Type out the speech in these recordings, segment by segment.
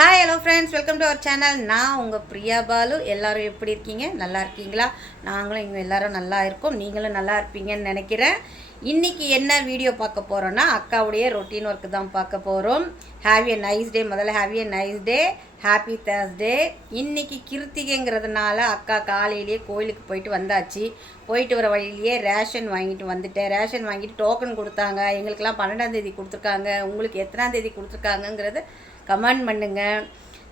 Hi hello friends, welcome to our channel. நான் உங்கள் பிரியா பாலு. எல்லோரும் எப்படி இருக்கீங்க? நல்லா இருக்கீங்களா? நாங்களும் இங்கே எல்லோரும் நல்லா இருக்கோம். நீங்களும் நல்லா இருப்பீங்கன்னு நினைக்கிறேன். இன்றைக்கி என்ன வீடியோ பார்க்க போகிறோன்னா, அக்காவுடைய ரொட்டீன் ஒர்க்கு தான் பார்க்க போகிறோம். Have a nice day. முதல்ல have a nice day, happy Thursday. இன்றைக்கி கிருத்திகைங்கிறதுனால அக்கா காலையிலேயே கோயிலுக்கு போயிட்டு வந்தாச்சு. போயிட்டு வர வழியிலேயே ரேஷன் வாங்கிட்டு வந்துட்டேன். ரேஷன் வாங்கிட்டு டோக்கன் கொடுத்தாங்க. எங்களுக்கெல்லாம் 12ஆம் தேதி கொடுத்துருக்காங்க. உங்களுக்கு எத்தனாம் தேதி கொடுத்துருக்காங்கங்கிறது கமெண்ட் பண்ணுங்கள்.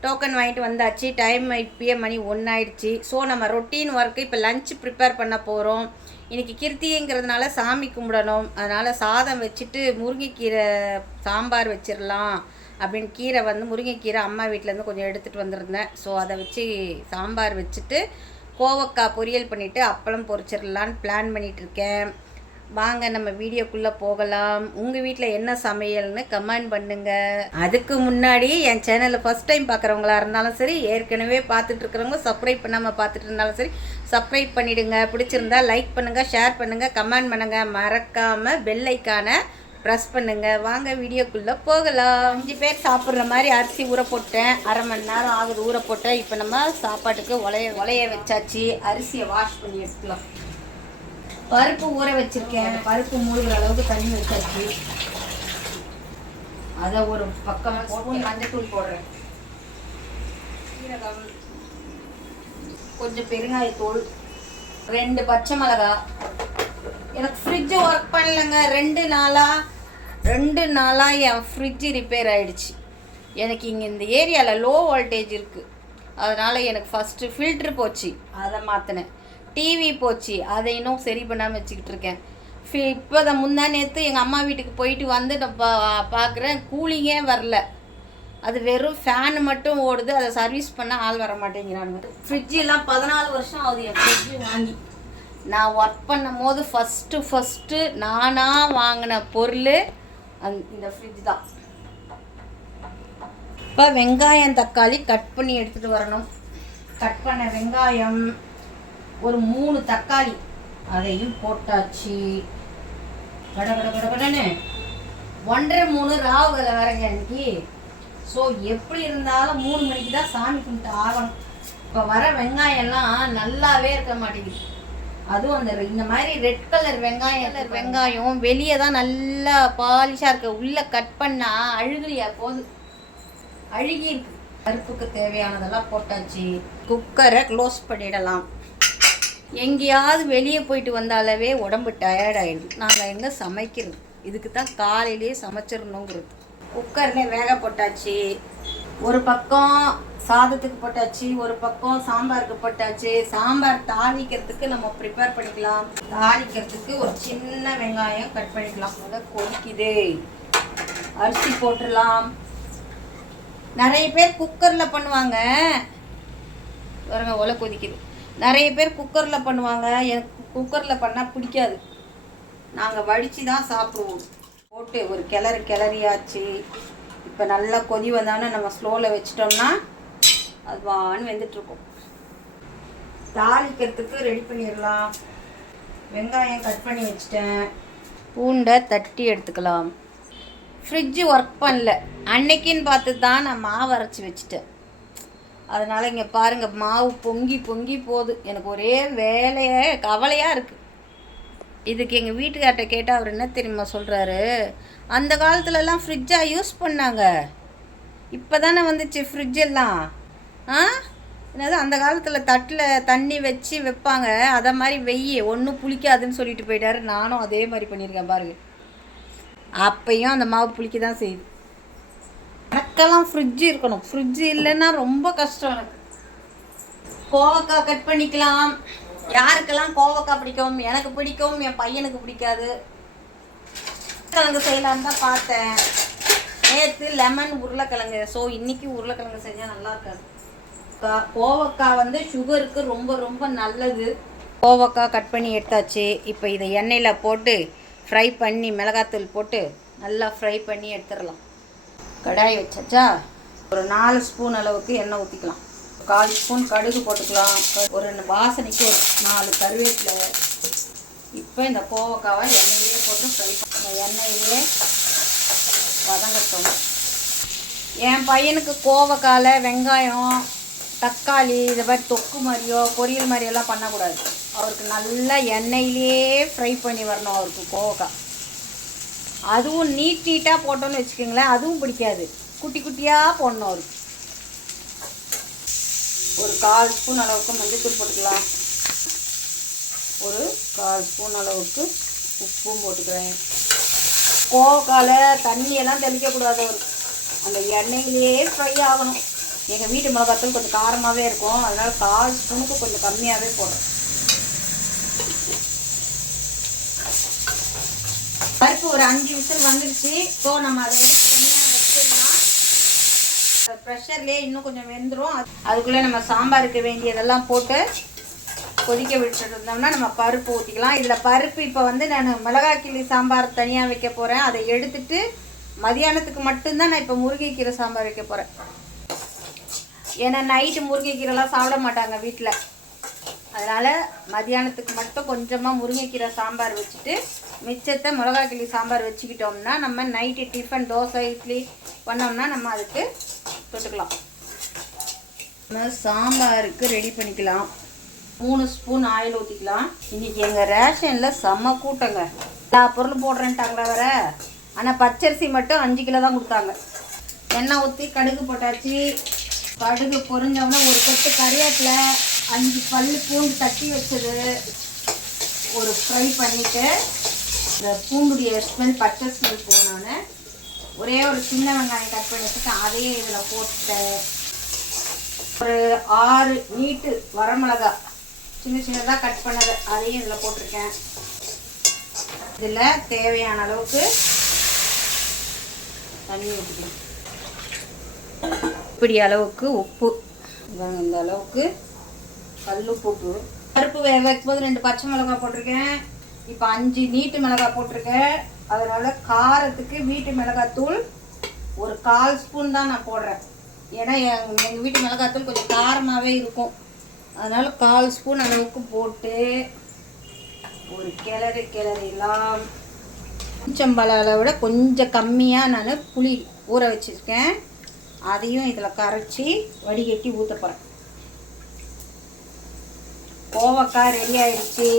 டோக்கன் வாங்கிட்டு வந்தாச்சு. டைம் இப்பயே மணி 1 ஆயிடுச்சு. ஸோ நம்ம ரொட்டீன் ஒர்க்கு இப்போ லஞ்ச் ப்ரிப்பேர் பண்ண போகிறோம். இன்றைக்கி கிருத்திகைங்கிறதுனால சாமி கும்பிடணும். அதனால் சாதம் வச்சுட்டு முருங்கைக்கீரை சாம்பார் வச்சிடலாம் அப்படின்னு கீரை முருங்கைக்கீரை அம்மா வீட்டிலேருந்து கொஞ்சம் எடுத்துகிட்டு வந்திருந்தேன். ஸோ அதை வச்சு சாம்பார் வச்சுட்டு கோவக்காய் பொரியல் பண்ணிவிட்டு அப்பளம் பொரிச்சிடலான்னு பிளான் பண்ணிகிட்ருக்கேன். வாங்க நம்ம வீடியோக்குள்ளே போகலாம். உங்கள் வீட்டில் என்ன சமையல்னு கமெண்ட் பண்ணுங்கள். அதுக்கு முன்னாடி என் சேனலை ஃபஸ்ட் டைம் பார்க்குறவங்களா இருந்தாலும் சரி, ஏற்கனவே பார்த்துட்ருக்குறவங்க சப்ஸ்கிரைப் பண்ணாமல் பார்த்துட்டு இருந்தாலும் சரி, சப்ஸ்கிரைப் பண்ணிவிடுங்க. பிடிச்சிருந்தா லைக் பண்ணுங்கள், ஷேர் பண்ணுங்கள், கமெண்ட் பண்ணுங்கள். மறக்காமல் பெல் ஐக்கானை ப்ரெஸ் பண்ணுங்கள். வாங்க வீடியோக்குள்ளே போகலாம். 5 பேர் சாப்பிட்ற மாதிரி அரிசி ஊற போட்டேன். அரை மணி நேரம் ஆகுது ஊற போட்டேன். இப்போ நம்ம சாப்பாட்டுக்கு ஒலைய வச்சாச்சு. அரிசியை வாஷ் பண்ணி எடுத்துக்கலாம். பருப்பு ஊற வச்சுருக்கேன். பருப்பு மூழ்கிற அளவுக்கு தண்ணி வச்சாச்சு. அதை ஒரு பக்கம் ஸ்பூன் மஞ்சத்தூள் போடுறேன். சீரகம், கொஞ்சம் பெருங்காயத்தூள், 2 பச்சை மிளகா. எனக்கு ஃப்ரிட்ஜு ஒர்க் பண்ணலைங்க. 2 நாளாக என் ஃப்ரிட்ஜு ரிப்பேர் ஆகிடுச்சு. எனக்கு இங்கே இந்த ஏரியாவில் லோ வோல்டேஜ் இருக்குது. அதனால் எனக்கு ஃபஸ்ட்டு ஃபில்ட்ரு போச்சு, அதை மாற்றினேன். டிவி போச்சு, அதை இன்னும் சரி பண்ணாமல் வச்சுக்கிட்டு இருக்கேன். இப்போ தான் முந்தா நேற்று எங்கள் அம்மா வீட்டுக்கு போயிட்டு வந்து நான் பார்க்குறேன், கூலிங்கே வரல. அது வெறும் ஃபேனு மட்டும் ஓடுது. அதை சர்வீஸ் பண்ண ஆள் வர மாட்டேங்கிறாங்க. ஃப்ரிட்ஜெலாம் 14 வருஷம் ஆகுது என் ஃப்ரிட்ஜு வாங்கி. நான் ஒர்க் பண்ணும் போது ஃபஸ்ட்டு நானாக வாங்கின பொருள் இந்த ஃப்ரிட்ஜ் தான். இப்போ வெங்காயம் தக்காளி கட் பண்ணி எடுத்துகிட்டு வரணும். கட் பண்ண வெங்காயம், ஒரு 3 தக்காளி, அதையும் போட்டாச்சு. கடன்னு 1:30 ராவுகளை வரங்க இன்னைக்கு. ஸோ எப்படி இருந்தாலும் 3 மணிக்கு தான் சாமி கும்பிட்டு ஆகணும். இப்போ வர வெங்காயம்லாம் நல்லாவே இருக்க மாட்டேங்குது. அதுவும் இந்த மாதிரி ரெட் கலர் வெங்காயம் வெளியே தான் நல்லா பாலிஷாக இருக்க. உள்ளே கட் பண்ணால் அழுகலியா போகுது, அழுகி இருக்கு. பருப்புக்கு தேவையானதெல்லாம் போட்டாச்சு. குக்கரை க்ளோஸ் பண்ணிடலாம். எங்கேயாவது வெளியே போயிட்டு வந்தாலவே உடம்பு டயர்டாயிடுது. நாங்கள் எங்கே சமைக்கிறது? இதுக்கு தான் காலையிலே சமைச்சிடணுங்கிறது. குக்கரில் வேக போட்டாச்சு. ஒரு பக்கம் சாதத்துக்கு போட்டாச்சு, ஒரு பக்கம் சாம்பாருக்கு போட்டாச்சு. சாம்பார் தாளிக்கிறதுக்கு நம்ம ப்ரிப்பேர் பண்ணிக்கலாம். தாளிக்கிறதுக்கு ஒரு சின்ன வெங்காயம் கட் பண்ணிக்கலாம். அதை கொதிக்குது, அரிசி போட்டுடலாம். நிறைய பேர் குக்கரில் பண்ணுவாங்க. பாருங்க, ஒலை கொதிக்குது. நிறைய பேர் குக்கரில் பண்ணுவாங்க. எனக்கு குக்கரில் பண்ணால் பிடிக்காது. நாங்கள் வடித்து தான் சாப்பிடுவோம். போட்டு ஒரு கிளறியாச்சு. இப்போ நல்லா கொதி வந்தானே நம்ம ஸ்லோவில் வச்சிட்டோம்னா அது வான்னு வெந்துட்டுருக்கோம். தாளிக்கிறதுக்கு ரெடி பண்ணிடலாம். வெங்காயம் கட் பண்ணி வச்சிட்டேன். பூண்டை தட்டி எடுத்துக்கலாம். ஃப்ரிட்ஜு ஒர்க் பண்ணல. அன்னைக்குன்னு பார்த்து தான் நான் மாவு அரைச்சி வச்சுட்டேன். அதனால் இங்கே பாருங்கள், மாவு பொங்கி போகுது. எனக்கு ஒரே கவலையாக இருக்குது. இதுக்கு எங்கள் வீட்டுக்கார்ட்ட கேட்டால் அவர் என்ன தெரியுமா சொல்கிறாரு, அந்த காலத்துலலாம் ஃப்ரிட்ஜாக யூஸ் பண்ணாங்க, இப்போ தானே வந்துச்சு ஃப்ரிட்ஜெல்லாம். என்னது, அந்த காலத்தில் தட்டில் தண்ணி வச்சு வைப்பாங்க, அதை மாதிரி ஒன்றும் புளிக்காதுன்னு சொல்லிட்டு போயிட்டாரு. நானும் அதே மாதிரி பண்ணியிருக்கேன் பாருங்க. அப்பையும் அந்த மாவு புளிக்க தான் செய்யுது. எனக்கெல்லாம் ஃப்ரிட்ஜு இருக்கணும். ஃப்ரிட்ஜு இல்லைன்னா ரொம்ப கஷ்டம் எனக்கு. கோவக்காய் கட் பண்ணிக்கலாம். யாருக்கெல்லாம் கோவக்காய் பிடிக்கும்? எனக்கு பிடிக்கும், என் பையனுக்கு பிடிக்காது. உருளைக்கிழங்கு செய்யலான்னு தான் பார்த்தேன். நேற்று லெமன் உருளைக்கிழங்கு. ஸோ இன்றைக்கி உருளைக்கிழங்கு செஞ்சால் நல்லா இருக்காது. கோவக்காய் சுகருக்கு ரொம்ப நல்லது. கோவக்காய் கட் பண்ணி எடுத்தாச்சு. இப்போ இதை எண்ணெயில் போட்டு ஃப்ரை பண்ணி மிளகாத்தூள் போட்டு நல்லா ஃப்ரை பண்ணி எடுத்துடலாம். கடாய் வச்சாச்சா. ஒரு 4 ஸ்பூன் அளவுக்கு எண்ணெய் ஊற்றிக்கலாம். 1/4 ஸ்பூன் கடுகு போட்டுக்கலாம். ஒரு வாசனைக்கு ஒரு 4 கருவேப்பிலை. இப்போ இந்த கோவக்காவை எண்ணெயிலே போட்டு ஃப்ரை பண்ண எண்ணெயிலே வதங்கட்டும். என் பையனுக்கு கோவக்கால வெங்காயம் தக்காளி இது மாதிரி தொக்கு மாதிரியோ பொரியல் மாதிரியெல்லாம் பண்ணக்கூடாது. அவருக்கு நல்லா எண்ணெயிலே ஃப்ரை பண்ணி வரணும் அவருக்கு கோவக்காய். அதுவும் நீட்டாக போட்டோன்னு வச்சுக்கோங்களேன், அதுவும் பிடிக்காது. குட்டி குட்டியாக போடணும் அவருக்கு. ஒரு 1/4 ஸ்பூன் அளவுக்கு மஞ்சள்தூள் போட்டுக்கலாம். ஒரு 1/4 ஸ்பூன் அளவுக்கு உப்பும் போட்டுக்கிறேன். கோவக்காயில் தண்ணியெல்லாம் தெளிக்கக்கூடாது அவருக்கு, அந்த எண்ணெயிலே ஃப்ரை ஆகணும். எங்கள் வீட்டு மிளகாத்தூள் கொஞ்சம் காரமாகவே இருக்கும், அதனால் 1/4 ஸ்பூனுக்கு கொஞ்சம் கம்மியாகவே போடுறோம். பருப்பு ஒரு 5 விசில் வந்துடுச்சு. ஸோ நம்ம அதை தனியாக வச்சிடலாம். ப்ரெஷர்லேயே இன்னும் கொஞ்சம் வெந்துடும். அதுக்குள்ளே நம்ம சாம்பாருக்கு வேண்டியதெல்லாம் போட்டு கொதிக்க விட்டுட்டு இருந்தோம்னா நம்ம பருப்பு ஊற்றிக்கலாம். இதில் பருப்பு இப்போ வந்து நான் மிளகாய் கிள்ளி சாம்பார் தனியாக வைக்க போகிறேன். அதை எடுத்துட்டு மதியானத்துக்கு மட்டும்தான் நான் இப்போ முருங்கைக்கீரை சாம்பார் வைக்க போகிறேன். ஏன்னா நைட்டு முருங்கைக்கீரைலாம் சாப்பிட மாட்டாங்க வீட்டில். அதனால் மதியானத்துக்கு மட்டும் கொஞ்சமாக முருங்கைக்கீரை சாம்பார் வச்சுட்டு மிச்சத்தை மிளகாய் கிள்ளி சாம்பார் வச்சுக்கிட்டோம்னா நம்ம நைட்டு டிஃபன் தோசை இட்லி பண்ணோம்னா நம்ம அதுக்கு தொட்டுக்கலாம். நம்ம சாம்பாருக்கு ரெடி பண்ணிக்கலாம். 3 ஸ்பூன் ஆயில் ஊற்றிக்கலாம். இன்றைக்கி எங்கள் ரேஷனில் செம்ம கூட்டங்க, எல்லா பொருளும் போடுறேன்ட்டாங்களா வேற. ஆனால் பச்சரிசி மட்டும் 5 கிலோ தான் கொடுத்தாங்க. எண்ணெய் ஊற்றி கடுகு போட்டாச்சு. கடுகு பொரிஞ்சோம்னா ஒரு கொட்டு கறிவேப்பிலை, 5 பல் பூண்டு தட்டி வச்சது ஒரு ஃப்ரை பண்ணிவிட்டு இந்த பூண்டுடைய ஸ்மெல் பச்சை ஸ்மெல் போனோன்னு ஒரே ஒரு சின்ன வெங்காயம் கட் பண்ணி வச்சுட்டு அதையும் இதில் போட்டேன். ஒரு 6 நீட்டு வரமிளகா சின்ன சின்னதாக கட் பண்ணது அதையும் இதில் போட்டிருக்கேன். இதில் தேவையான அளவுக்கு தண்ணி ஊற்றிக்கலாம். இப்படி அளவுக்கு உப்பு, இந்த அளவுக்கு கல்லுப்பு. பருப்பு வேக வைக்கும்போது 2 பச்சை மிளகாய் போட்டிருக்கேன். இப்போ 5 நீட்டு மிளகாய் போட்டிருக்கேன். அதனால் காரத்துக்கு வீட்டு மிளகாத்தூள் ஒரு 1/4 ஸ்பூன் தான் நான் போடுறேன். ஏன்னா எங்கள் வீட்டு மிளகாத்தூள் கொஞ்சம் காரமாகவே இருக்கும். அதனால் 1/4 ஸ்பூன் அளவுக்கு போட்டு ஒரு கிளறிலாம். கொஞ்சம்பழாவை விட கொஞ்சம் கம்மியாக நான் புளி ஊற வச்சுருக்கேன். அதையும் இதில் கரைச்சி வடிகட்டி ஊற்ற போகிறேன். கோவக்காய் ரெடி ஆயிடுச்சு.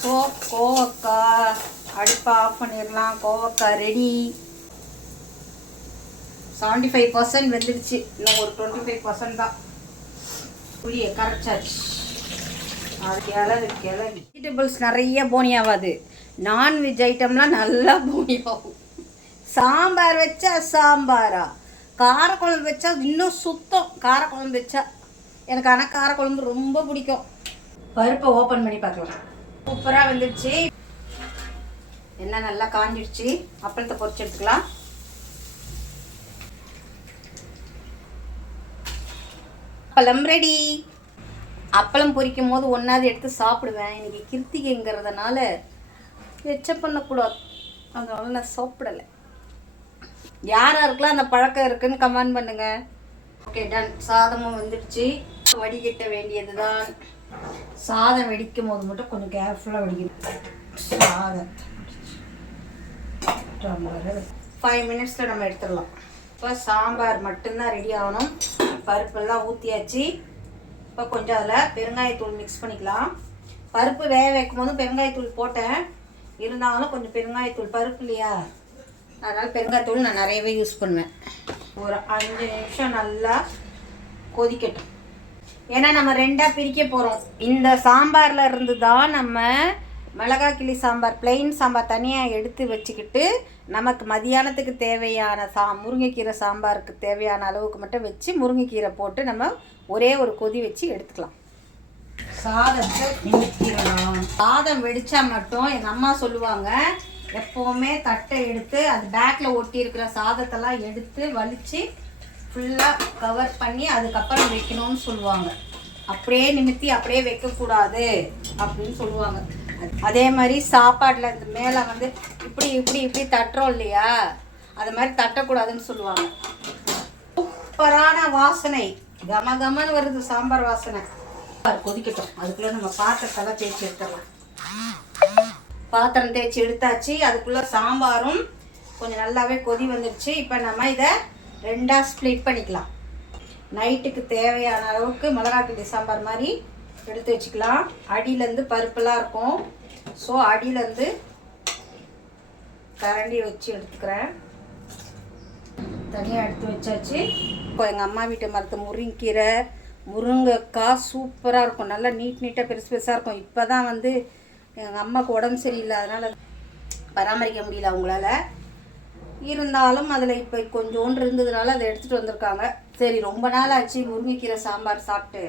ஸோ கோவக்காய் அடுப்பை ஆஃப் பண்ணிடலாம். கோவக்காய் ரெடி. 75% வெந்துடுச்சு. இன்னும் ஒரு 25% தான். புளியை கரைச்சாச்சு. அது கிளறி வெஜிடபிள்ஸ் நிறைய போனி ஆகாது. நான்வெஜ் ஐட்டம்லாம் நல்லா போனி ஆகும். சாம்பார் வச்சா சாம்பாரா, காரக்குழம்பு வச்சா இன்னும் சுத்தம். காரக்குழம்பு வச்சா எனக்கு ஆனால் காரக்குழம்பு ரொம்ப பிடிக்கும். பருப்பை ஓப்பன் பண்ணி பார்க்கலாம். சூப்பராக வந்துடுச்சு. எண்ணெய் நல்லா காஞ்சிடுச்சு. அப்பளத்தை பொரிச்சு எடுத்துக்கலாம். அப்பளம் ரெடி. அப்பளம் பொரிக்கும் போது ஒன்றாவது எடுத்து சாப்பிடுவேன். இன்றைக்கி கிருத்திகைங்கிறதுனால எச்ச பண்ணக்கூடாது, அதனால நான் சாப்பிடலை. யாருக்கெல்லாம் அந்த பழக்கம் இருக்குன்னு கமெண்ட் பண்ணுங்க. Okay, done. சாதமும் வந்துடுச்சு. வடிகட்ட வேண்டியது தான். சாதம் வெடிக்கும் போது மட்டும் கொஞ்சம் கேர்ஃபுல்லாக வடிக்கணும். சாதத்தை 5 மினிட்ஸில் நம்ம எடுத்துடலாம். இப்போ சாம்பார் மட்டும்தான் ரெடி ஆகணும். பருப்பெல்லாம் ஊற்றியாச்சு. இப்போ கொஞ்சம் அதில் பெருங்காயத்தூள் மிக்ஸ் பண்ணிக்கலாம். பருப்பு வேக வைக்கும் போது பெருங்காயத்தூள் போட்டேன். இருந்தாலும் கொஞ்சம் பெருங்காயத்தூள் பருப்பு இல்லையா, அதனால் பெருங்காயத்தூள் நான் நிறையவே யூஸ் பண்ணுவேன். ஒரு 5 நிமிஷம் நல்லா கொதிக்கட்டும். ஏன்னா நம்ம 2ஆக பிரிக்க போகிறோம். இந்த சாம்பாரில் இருந்து தான் நம்ம மிளகாய் கிள்ளி சாம்பார் பிளெயின் சாம்பார் தனியாக எடுத்து வச்சுக்கிட்டு நமக்கு மதியானத்துக்கு தேவையான முருங்கைக்கீரை சாம்பாருக்கு தேவையான அளவுக்கு மட்டும் வச்சு முருங்கைக்கீரை போட்டு நம்ம ஒரே ஒரு கொதி வச்சு எடுத்துக்கலாம். சாதத்தை நிமித்திடலாம். சாதம் வெடித்தா மட்டும் எங்கள் அம்மா சொல்லுவாங்க, எப்போவுமே தட்டை எடுத்து அது பேக்கில் ஒட்டி இருக்கிற சாதத்தெல்லாம் எடுத்து வலித்து ஃபுல்லாக கவர் பண்ணி அதுக்கப்புறம் வைக்கணும்னு சொல்லுவாங்க. அப்படியே நிமித்தி அப்படியே வைக்கக்கூடாது அப்படின்னு சொல்லுவாங்க. அதே மாதிரி சாப்பாட்டில் இந்த மேலே வந்து இப்படி இப்படி இப்படி தட்டுறோம் இல்லையா, அது மாதிரி தட்டக்கூடாதுன்னு சொல்லுவாங்க. சூப்பரான வாசனை, கமகமன்னு வருது சாம்பார் வாசனை. கொதிக்கட்டும். அதுக்குள்ளே நம்ம பாத்திரத்தெல்லாம் தேய்ச்சி எடுத்துடலாம். பாத்திரம் தேய்ச்சி எடுத்தாச்சு. அதுக்குள்ளே சாம்பாரும் கொஞ்சம் நல்லாவே கொதி வந்துடுச்சு. இப்போ நம்ம இதை 2ஆக ஸ்ப்ளிட் பண்ணிக்கலாம். நைட்டுக்கு தேவையான அளவுக்கு மிளகாய் சாம்பார் மாதிரி எடுத்து வச்சுக்கலாம். அடியிலேருந்து பருப்பெல்லாம் இருக்கும். ஸோ அடியிலேருந்து கரண்டி வச்சு எடுத்துக்கிறேன். தனியாக எடுத்து வச்சாச்சு. இப்போ எங்கள் அம்மா வீட்டு மரத்து முருங்கீரை, முருங்கைக்காய் சூப்பராக இருக்கும். நல்லா நீட்டாக பெருசு பெருசாக இருக்கும். இப்போ தான் வந்து எங்கள் அம்மாவுக்கு உடம்பு சரியில்லை, அதனால் பராமரிக்க முடியல அவங்களால. இருந்தாலும் அதில் இப்போ கொஞ்சோண்டு இருந்ததுனால அதை எடுத்துகிட்டு வந்திருக்காங்க. சரி, ரொம்ப நாள் ஆச்சு முருங்கைக்கீரை சாம்பார் சாப்பிட்டு.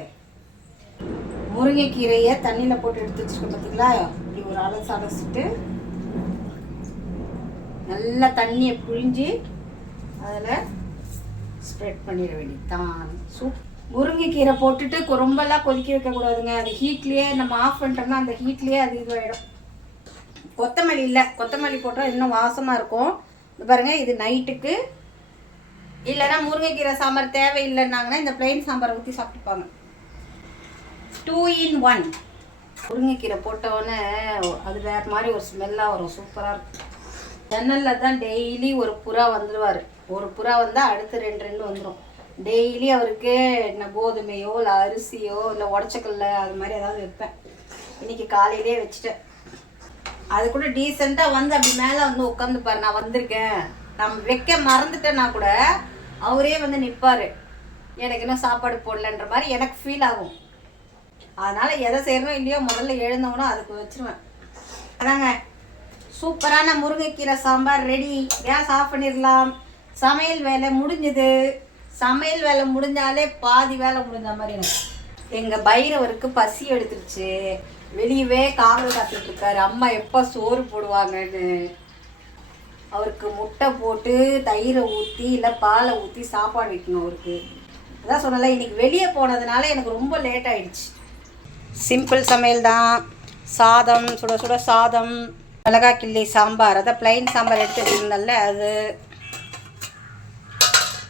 முருங்கைக்கீரையை தண்ணியில் போட்டு எடுத்து வச்சுருக்கோம் பார்த்தீங்களா. இப்படி ஒரு அலசிட்டு நல்லா தண்ணியை புழிஞ்சு அதில் ஸ்ப்ரெட் பண்ணிட வேண்டியதான். முருங்கைக்கீரை போட்டுட்டு ரொம்பலாம் கொதிக்க வைக்கக்கூடாதுங்க. அது ஹீட்லேயே நம்ம ஆஃப் பண்ணிட்டோம்னா அந்த ஹீட்லேயே அது இதுவாகிடும். கொத்தமல்லி இல்லை, கொத்தமல்லி போட்டால் இன்னும் வாசமாக இருக்கும். இது பாருங்கள், இது நைட்டுக்கு. இல்லைன்னா முருங்கைக்கீரை சாம்பார் தேவையில்லைன்னாங்கன்னா இந்த பிளெயின் சாம்பாரை ஊற்றி சாப்பிட்டுப்பாங்க. 2 in 1. முருங்கைக்கீரை போட்டோன்னே அது வேறு மாதிரி ஒரு ஸ்மெல்லாக வரும், சூப்பராக இருக்கும். ஜன்னலில் தான் டெய்லி ஒரு புறா வந்துடுவார். ஒரு புறா வந்தால் அடுத்து 2 வந்துடும். டெய்லி அவருக்கு என்ன கோதுமையோ இல்லை அரிசியோ இல்லை உடச்சக்கல்ல அது மாதிரி ஏதாவது வைப்பேன். இன்றைக்கி காலையிலே வச்சுட்டேன். அது கூட டீசெண்டாக வந்து அப்படி மேலே வந்து உட்காந்துப்பார். நான் வந்திருக்கேன், நம்ம வைக்க மறந்துட்டேன்னா கூட அவரே வந்து நிற்பார். எனக்கு இன்னும் சாப்பாடு போடலன்ற மாதிரி எனக்கு ஃபீல் ஆகும். அதனால் எதை செய்யணும் இல்லையோ முதல்ல எழுந்தவனோ அதுக்கு வச்சுருவேன். அதாங்க, சூப்பரான முருங்கைக்கீரை சாம்பார் ரெடி. கேஸ் ஆஃப் பண்ணிடலாம். சமையல் வேலை முடிஞ்சுது. சமையல் வேலை முடிஞ்சாலே பாதி வேலை முடிஞ்ச மாதிரி எனக்கு. எங்கள் பைரவருக்கு பசி எடுத்துருச்சு. வெளியவே காவல் காத்துட்டு இருக்காரு, அம்மா எப்போ சோறு போடுவாங்கன்னு. அவருக்கு முட்டை போட்டு தயிரை ஊற்றி இல்லை பாலை ஊற்றி சாப்பாடு வைக்கணும் அவருக்கு. அதான் சொன்னல, இன்றைக்கி வெளியே போனதுனால எனக்கு ரொம்ப லேட் ஆகிடுச்சு. சிம்பிள் சமையல் தான். சாதம், சுட சுட சாதம், மிளகாய் கிள்ளி சாம்பார், அதான் பிளைன் சாம்பார் எடுத்து வச்சுருந்தல்ல அது.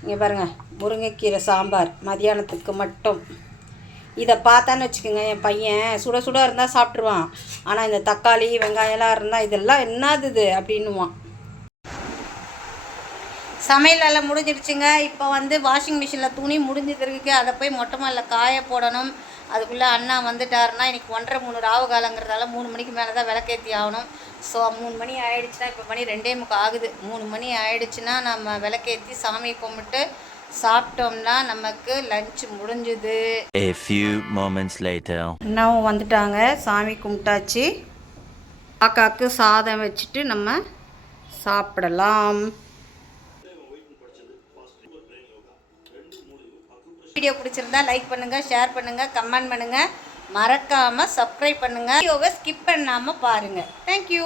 இங்கே பாருங்கள், முருங்கைக்கீரை சாம்பார் மதியானத்துக்கு மட்டும். இதை பார்த்தான்னு வச்சுக்கோங்க, என் பையன் சுட சுட இருந்தால் சாப்பிட்ருவான். ஆனால் இந்த தக்காளி வெங்காயம்லாம் இருந்தால் இதெல்லாம் என்னது இது அப்படின்னுவான். சமையல் வேலை முடிஞ்சிடுச்சுங்க. இப்போ வந்து வாஷிங் மிஷினில் துணி முடிஞ்சதுக்கு அதை போய் மொட்டை மாலில் காய போடணும். அதுக்குள்ளே அண்ணா வந்துட்டாருன்னா இன்றைக்கி 1:30 ராவு காலங்கிறதால 3 மணிக்கு மேலே தான் விளக்கேற்றி ஆகணும். ஸோ 3 மணி ஆகிடுச்சுன்னா, இப்போ மணி 2:45 ஆகுது. 3 மணி ஆகிடுச்சுன்னா நம்ம விளக்கேற்றி சாமி கும்பிட்டு சாப்பிட்டோம்னா நமக்கு லஞ்ச் முடிஞ்சுது. A few moments later. அண்ணாவும் வந்துட்டாங்க, சாமி கும்பிட்டாச்சு. காக்காவுக்கு சாதம் வச்சுட்டு நம்ம சாப்பிடலாம். வீடியோ பிடிச்சிருந்தா லைக் பண்ணுங்கள், ஷேர் பண்ணுங்கள், கமெண்ட் பண்ணுங்கள். மறக்காமல் சப்ஸ்கிரைப் பண்ணுங்கள். வீடியோவை ஸ்கிப் பண்ணாமல் பாருங்கள். தேங்க்யூ.